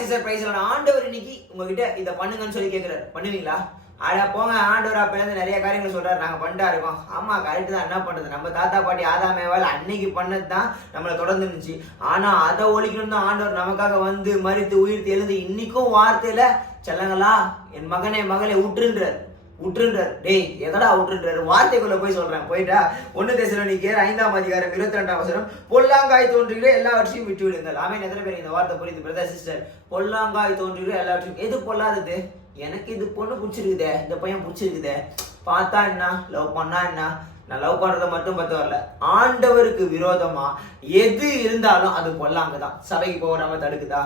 Sister praise ஆண்டவர் இன்னைக்கு உங்ககிட்ட இதை பண்ணுங்கன்னு சொல்லி கேட்குறாரு. பண்ணுவீங்களா? அட போங்க. ஆண்டவர் அப்பலேருந்து நிறைய காரியங்கள் சொல்றாரு. நாங்க பண்ணிட்டா இருக்கோம். ஆமா கரெக்ட் தான். என்ன பண்றது? நம்ம தாத்தா பாட்டி ஆதாமேவால் அன்னைக்கு பண்ணது தான் நம்மளை தொடர்ந்து இருந்துச்சு ஆனா அதை ஒழிக்கணும் தான் ஆண்டவர் நமக்காக வந்து மறித்து உயிர்த்து எழுந்து இன்னைக்கும் வார்த்தையில செல்லங்களா என் மகனே மகளே உற்றுன்றார். உற்றுன்றார் டேய் எதடா உற்றுன்றாரு வார்த்தைக்குள்ள போய் சொல்றேன். போயிட்டா? ஒன்னு தேசலோனிக்கேர் ஐந்தாம் அதிகாரம் இருபத்தி ரெண்டாம் வசனம் பொல்லாங்காய் தோன்றுகிற எல்லாவற்றையும் விட்டு விடுங்கள் ஆமே எத்தனை பேர் இந்த வார்த்தை புரியுது பிரதர் சிஸ்டர் பொல்லாங்காய் தோன்றுகிற எல்லாவற்றையும் எது பொல்லாதது? எனக்கு இது பொண்ணு பிடிச்சிருக்குதே. இந்த பையன் பிடிச்சிருக்குதே. பார்த்தா என்ன? லவ் பண்ணா என்ன? நான் லவ் பண்றதை மட்டும் பத்து வரல. ஆண்டவருக்கு விரோதமா எது இருந்தாலும் அது பொல்லாங்க தான் சபைக்கு போகாம தடுக்குதா?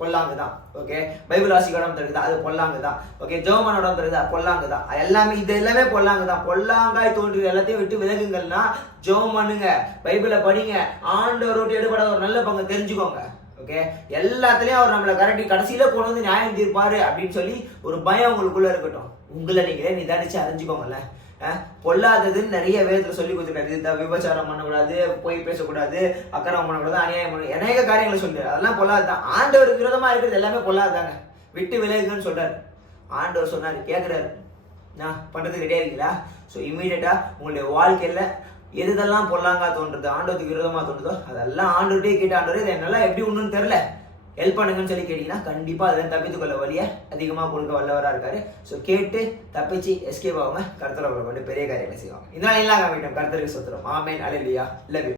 பொல்லாங்கு தான் ஓகே பைபிள் வாசிக்கணும் தருக்குதா அது பொல்லாங்கு தான் ஓகே ஜோமனோட தருக்குதா பொல்லாங்கு தான் எல்லாமே இது எல்லாமே பொல்லாங்கு தான் பொல்லாங்காய் தோன்றி எல்லாத்தையும் விட்டு விலகுங்கள்னா ஜோமனுங்க பைபிளை படிங்க. ஆண்டவரோட்டு எடுபடாத ஒரு நல்ல பங்கு தெரிஞ்சுக்கோங்க. ஓகே எல்லாத்துலயும் அவர் நம்மளை கரட்டி கடைசியில கொண்டு வந்து நியாயம் தீர்ப்பாரு அப்படின்னு சொல்லி ஒரு பயம் உங்களுக்குள்ள இருக்கட்டும். உங்களை நீங்களே நிதானிச்சு அறிஞ்சுக்கோங்கல்ல. பொல்லாததுன்னு நிறைய விதத்தில் சொல்லி கொடுத்துருக்காரு. இந்த விபச்சாரம் பண்ணக்கூடாது போய் பேசக்கூடாது அக்கறம் பண்ணக்கூடாது அநியாயம் பண்ண அநேக காரியங்களை சொல்லி அதெல்லாம் பொல்லாது தான் ஆண்டவர் விரோதமா இருக்கிறது எல்லாமே பொல்லாதாங்க விட்டு விலகுன்னு சொல்றாரு. ஆண்டவர் சொன்னாரு கேட்குறாரு நான் பண்றதுக்கு ரெடியா இருக்கீங்களா? ஸோ இமீடியட்டா உங்களுடைய வாழ்க்கையில எதெல்லாம் பொல்லாங்கா தோன்றுது ஆண்டவத்துக்கு விரோதமாக தோன்றுதோ அதெல்லாம் ஆண்டவர்கிட்டயே கேட்ட ஆண்டவர் இதை என்னால எப்படி ஒன்றுன்னு தெரில ஹெல்ப் பண்ணுங்கன்னு சொல்லி கேட்டீங்கன்னா கண்டிப்பாக அதில் தப்பித்து கொள்ள வழியை அதிகமாக கொடுக்க வல்லவராக இருக்காரு. ஸோ கேட்டு தப்பிச்சு எஸ்கேப் ஆகாம கருத்தரை கொண்டு பெரிய காரியங்களை செய்வாங்க. இதெல்லாம் எல்லாம் காமிட்டோம் கருத்தருக்கு சொத்துறோம். ஆமேன். அலையிலியா லவ்